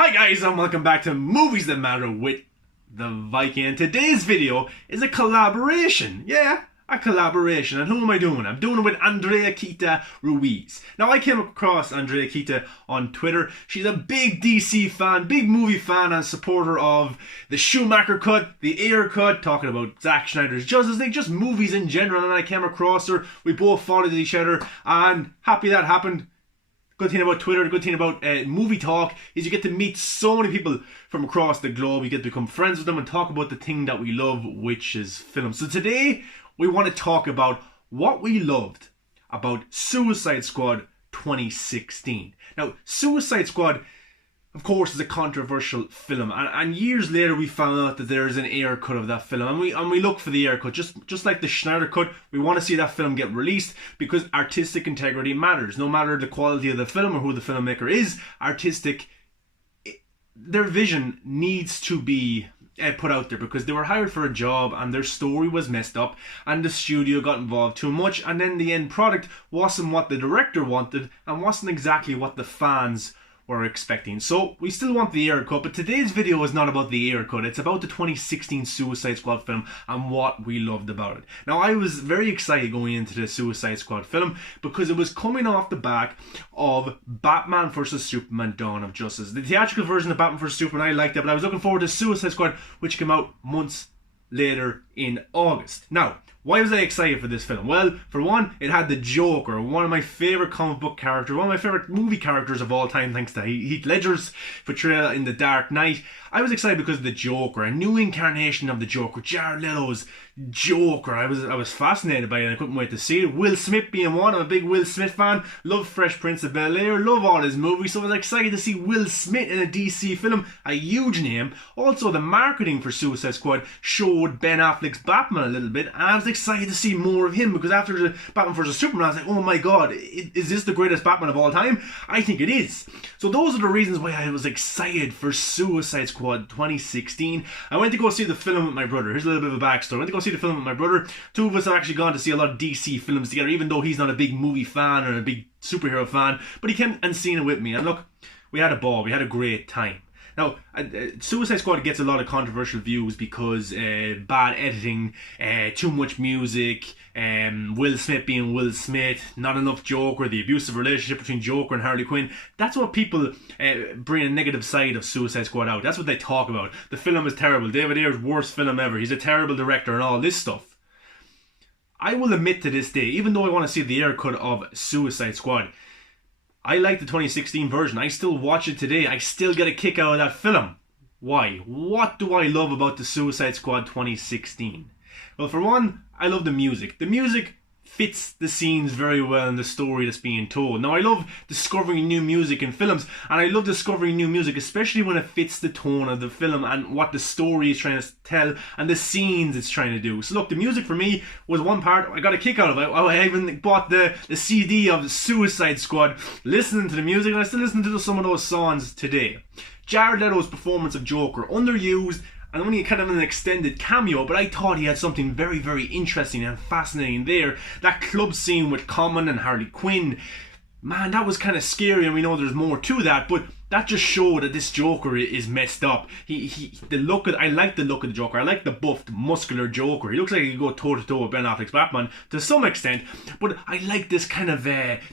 Hi guys, and welcome back to Movies That Matter with the Viking. And today's video is a collaboration. Yeah, a collaboration. And who am I doing? I'm doing it with AndreKita Ruiz. Now, I came across AndreKita on Twitter. She's a big DC fan, big movie fan, and supporter of the Schumacher cut, the Ayer cut, talking about Zack Snyder's Justice League, just movies in general. And I came across her. We both followed each other, and happy that happened. Good thing about Twitter, the good thing about movie talk is you get to meet so many people from across the globe. You get to become friends with them and talk about the thing that we love, which is film. So today we want to talk about what we loved about Suicide Squad 2016. Now, Suicide Squad, of course, is a controversial film, and years later we found out that there is an Ayer cut of that film, and we look for the Ayer cut, just like the Snyder cut. We want to see that film get released because artistic integrity matters. No matter the quality of the film or who the filmmaker is, their vision needs to be put out there, because they were hired for a job and their story was messed up and the studio got involved too much, and then the end product wasn't what the director wanted and wasn't exactly what the fans were expecting. So we still want the Ayer cut, but today's video is not about the Ayer cut. It's about the 2016 Suicide Squad film and what we loved about it. Now, I was very excited going into the Suicide Squad film because it was coming off the back of Batman vs Superman: Dawn of Justice. The theatrical version of Batman vs Superman, I liked it, but I was looking forward to Suicide Squad, which came out months later in August. Now, why was I excited for this film? Well, for one, it had the Joker, one of my favourite comic book characters, one of my favourite movie characters of all time, thanks to Heath Ledger's portrayal in The Dark Knight. I was excited because of the Joker, a new incarnation of the Joker, Jared Leto's Joker. I was fascinated by it and I couldn't wait to see it. Will Smith being one, I'm a big Will Smith fan, love Fresh Prince of Bel-Air, love all his movies, so I was excited to see Will Smith in a DC film, a huge name. Also, the marketing for Suicide Squad showed Ben Affleck's Batman a little bit, and I was excited to see more of him, because after the Batman vs Superman, I was like, oh my god, is this the greatest Batman of all time? I think it is. So those are the reasons why I was excited for Suicide Squad 2016. I went to go see the film with my brother. Here's a little bit of a backstory. I went to go see the film with my brother. Two of us have actually gone to see a lot of DC films together, even though he's not a big movie fan or a big superhero fan, but he came and seen it with me, and look, we had a ball, we had a great time. Now, Suicide Squad gets a lot of controversial views because bad editing, too much music, Will Smith being Will Smith, not enough Joker, the abusive relationship between Joker and Harley Quinn. That's what people bring a negative side of Suicide Squad out. That's what they talk about. The film is terrible. David Ayer's worst film ever. He's a terrible director and all this stuff. I will admit to this day, even though I want to see the Ayer cut of Suicide Squad, I like the 2016 version. I still watch it today. I still get a kick out of that film. Why? What do I love about the Suicide Squad 2016? Well, for one, I love the music. The music fits the scenes very well in the story that's being told. Now, I love discovering new music in films, and I love discovering new music, especially when it fits the tone of the film and what the story is trying to tell and the scenes it's trying to do. So look, the music for me was one part I got a kick out of. I even bought the CD of Suicide Squad, listening to the music, and I still listen to some of those songs today. Jared Leto's performance of Joker, underused, and only kind of an extended cameo, but I thought he had something very, very interesting and fascinating there. That club scene with Common and Harley Quinn, man, that was kind of scary, and we know there's more to that, but that just showed that this Joker is messed up. I like the look of the Joker. I like the buffed, muscular Joker. He looks like he could go toe-to-toe with Ben Affleck's Batman to some extent, but I like this kind of,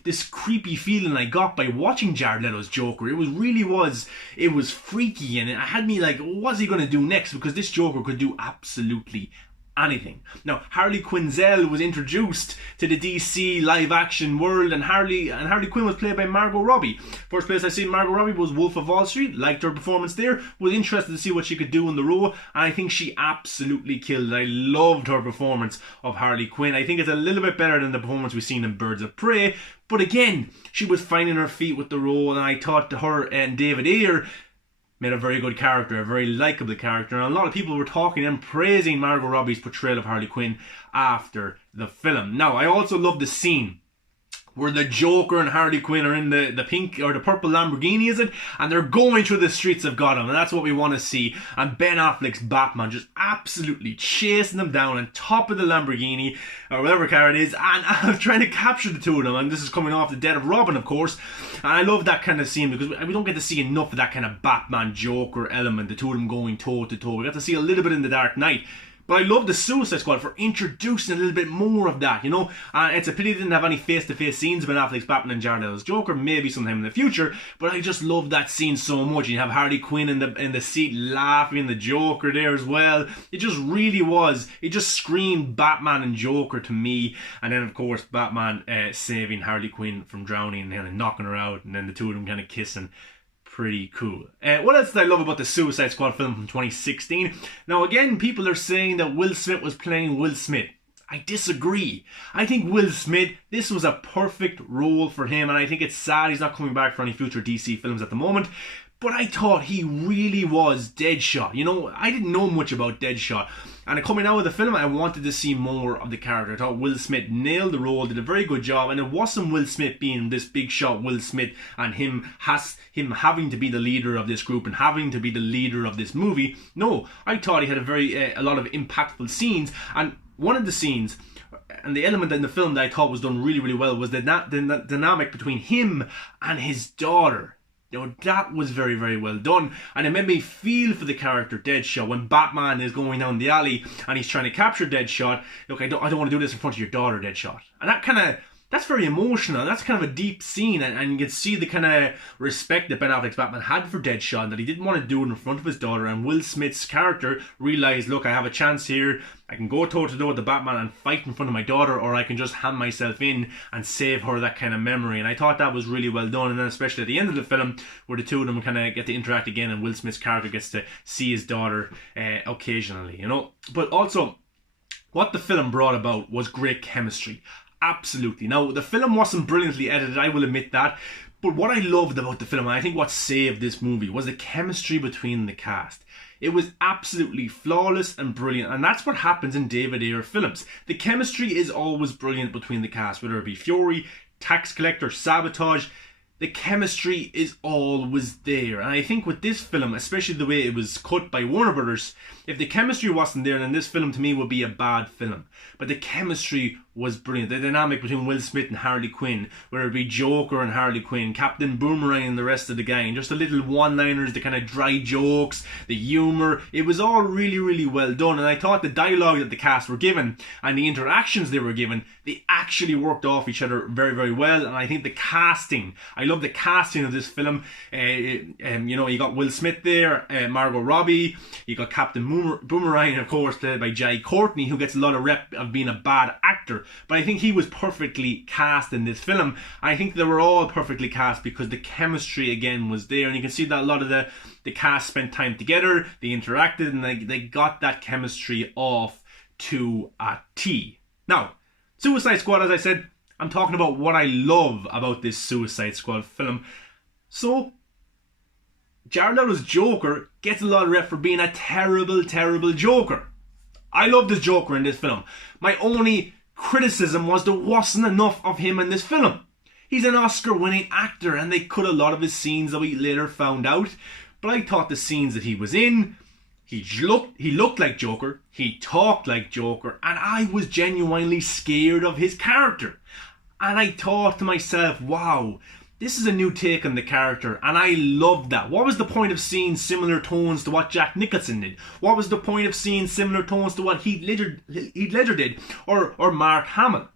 this creepy feeling I got by watching Jared Leto's Joker. It was freaky, and it had me like, what's he going to do next? Because this Joker could do absolutely anything. Now, Harley Quinzel was introduced to the DC live-action world, and Harley Quinn was played by Margot Robbie. First place I seen Margot Robbie was Wolf of Wall Street. Liked her performance there. Was interested to see what she could do in the role, and I think she absolutely killed it. I loved her performance of Harley Quinn. I think it's a little bit better than the performance we've seen in Birds of Prey, but again, she was finding her feet with the role, and I thought her and David Ayer made a very good character, a very likeable character, and a lot of people were talking and praising Margot Robbie's portrayal of Harley Quinn after the film. Now, I also love the scene where the Joker and Harley Quinn are in the pink or the purple Lamborghini, is it? And they're going through the streets of Gotham, and that's what we want to see. And Ben Affleck's Batman just absolutely chasing them down on top of the Lamborghini, or whatever car it is, and I'm trying to capture the two of them. And this is coming off the death of Robin, of course. And I love that kind of scene because we don't get to see enough of that kind of Batman Joker element, the two of them going toe to toe. We got to see a little bit in The Dark Knight. But I love the Suicide Squad for introducing a little bit more of that, you know. It's a pity they didn't have any face-to-face scenes with Ben Affleck's Batman and Jared Leto's Joker, maybe sometime in the future. But I just love that scene so much. You have Harley Quinn in the seat laughing, and the Joker there as well. It just really was. It just screamed Batman and Joker to me. And then of course Batman saving Harley Quinn from drowning and kind of knocking her out, and then the two of them kind of kissing. Pretty cool. What else did I love about the Suicide Squad film from 2016? Now again, people are saying that Will Smith was playing Will Smith. I disagree. I think Will Smith, this was a perfect role for him, and I think it's sad he's not coming back for any future DC films at the moment. But I thought he really was Deadshot. You know, I didn't know much about Deadshot. And coming out of the film, I wanted to see more of the character. I thought Will Smith nailed the role, did a very good job. And it wasn't Will Smith being this big shot Will Smith and him having to be the leader of this group and having to be the leader of this movie. No, I thought he had a lot of impactful scenes. And one of the scenes, and the element in the film that I thought was done really, really well, was the dynamic between him and his daughter. You know, that was very, very well done. And it made me feel for the character Deadshot when Batman is going down the alley and he's trying to capture Deadshot. Look, I don't want to do this in front of your daughter, Deadshot. And that's very emotional. That's kind of a deep scene, and you can see the kind of respect that Ben Affleck's Batman had for Deadshot, and that he didn't want to do it in front of his daughter. And Will Smith's character realised, look, I have a chance here. I can go toe to toe with the Batman and fight in front of my daughter, or I can just hand myself in and save her that kind of memory. And I thought that was really well done. And then especially at the end of the film, where the two of them kind of get to interact again, and Will Smith's character gets to see his daughter occasionally, you know. But also, what the film brought about was great chemistry. Absolutely. Now, the film wasn't brilliantly edited, I will admit that. But what I loved about the film, and I think what saved this movie, was the chemistry between the cast. It was absolutely flawless and brilliant, and that's what happens in David Ayer films. The chemistry is always brilliant between the cast, whether it be Fury, Tax Collector, Sabotage. The chemistry is always there. And I think with this film, especially the way it was cut by Warner Brothers, if the chemistry wasn't there, then this film to me would be a bad film. But the chemistry was brilliant. The dynamic between Will Smith and Harley Quinn, whether it be Joker and Harley Quinn, Captain Boomerang and the rest of the gang, just the little one-liners, the kind of dry jokes, the humour, it was all really, really well done. And I thought the dialogue that the cast were given and the interactions they were given, they actually worked off each other very, very well. And I think the casting, I love the casting of this film. You know, you got Will Smith there, Margot Robbie, you got Captain Boomerang, of course, played by Jai Courtney, who gets a lot of rep of being a bad actor. But I think he was perfectly cast in this film. I think they were all perfectly cast because the chemistry again was there, and you can see that a lot of the cast spent time together, they interacted, and they got that chemistry off to a T. Now, Suicide Squad, as I said, I'm talking about what I love about this Suicide Squad film. So, Jared Leto's Joker gets a lot of rep for being a terrible, terrible Joker. I love this Joker in this film. My only criticism was there wasn't enough of him in this film. He's an Oscar-winning actor, and they cut a lot of his scenes that we later found out. But I thought the scenes that he was in, he looked like Joker, he talked like Joker, and I was genuinely scared of his character. And I thought to myself, wow, this is a new take on the character, and I loved that. What was the point of seeing similar tones to what Jack Nicholson did? What was the point of seeing similar tones to what Heath Ledger did, or Mark Hamill?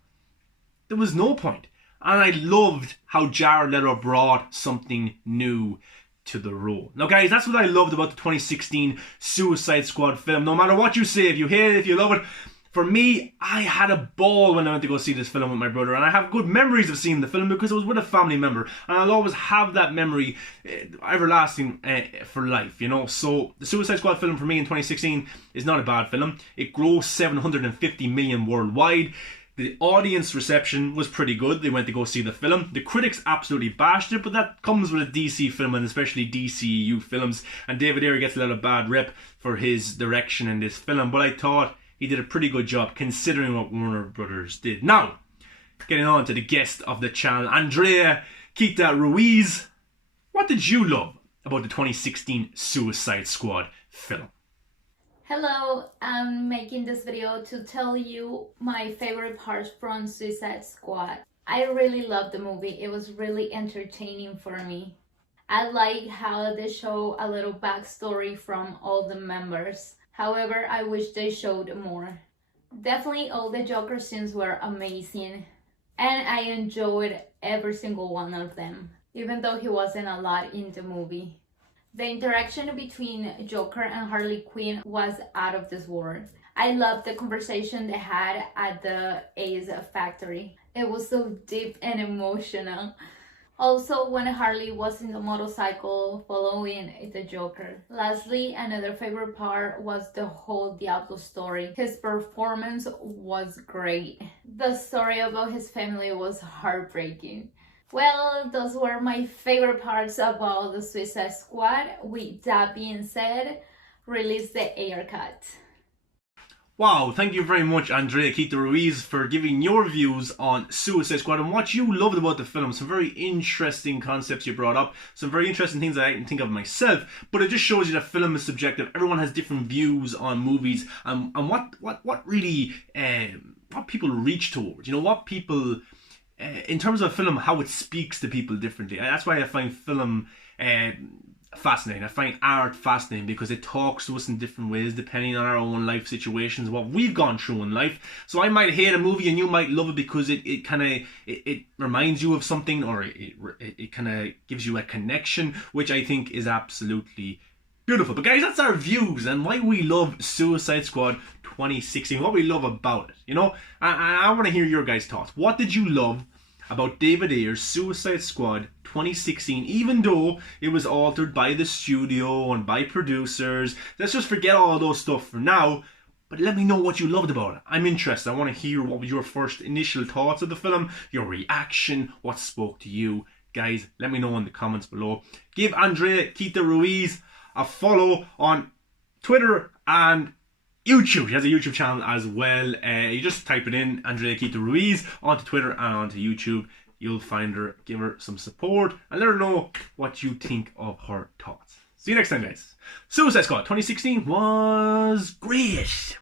There was no point. And I loved how Jared Leto brought something new to the role. Now guys, that's what I loved about the 2016 Suicide Squad film. No matter what you say, if you hate it, if you love it, for me, I had a ball when I went to go see this film with my brother, and I have good memories of seeing the film because it was with a family member, and I'll always have that memory everlasting for life, you know. So the Suicide Squad film for me in 2016 is not a bad film. It grossed 750 million worldwide. The audience reception was pretty good. They went to go see the film. The critics absolutely bashed it, but that comes with a DC film, and especially DCU films, and David Ayer gets a lot of bad rep for his direction in this film, but I thought he did a pretty good job considering what Warner Brothers did. Now, Getting on to the guest of the channel, AndreKita Ruiz. What did you love about the 2016 Suicide Squad film? Hello, I'm making this video to tell you my favorite parts from Suicide Squad. I really loved the movie. It was really entertaining for me. I like how they show a little backstory from all the members. However, I wish they showed more. Definitely all the Joker scenes were amazing, and I enjoyed every single one of them, even though he wasn't a lot in the movie. The interaction between Joker and Harley Quinn was out of this world. I loved the conversation they had at the Ace factory. It was so deep and emotional. Also, when Harley was in the motorcycle following the Joker. Lastly, another favorite part was the whole Diablo story. His performance was great. The story about his family was heartbreaking. Well, those were my favorite parts about the Suicide Squad. With that being said, release the air cut. Wow, thank you very much, AndreKita Ruiz, for giving your views on Suicide Squad and what you loved about the film. Some very interesting concepts you brought up, some very interesting things that I didn't think of myself, but it just shows you that film is subjective. Everyone has different views on movies and what really what people reach towards. You know, what people in terms of film, how it speaks to people differently. And that's why I find film fascinating. I find art fascinating because it talks to us in different ways depending on our own life situations, what we've gone through in life. So I might hate a movie and you might love it because it kind of it reminds you of something, or it kind of gives you a connection, which I think is absolutely beautiful. But guys, that's our views and why we love Suicide Squad 2016, what we love about it. You know, I want to hear your guys' thoughts. What did you love about David Ayer's Suicide Squad 2016, even though it was altered by the studio and by producers? Let's just forget all those stuff for now, but let me know what you loved about it. I'm interested. I want to hear what was your first initial thoughts of the film, your reaction, what spoke to you. Guys, let me know in the comments below. Give AndreKita Ruiz a follow on Twitter and YouTube. She has a YouTube channel as well. You just type it in, AndreKita Ruiz, onto Twitter and onto YouTube. You'll find her. Give her some support and let her know what you think of her thoughts. See you next time, guys. Suicide Squad 2016 was great.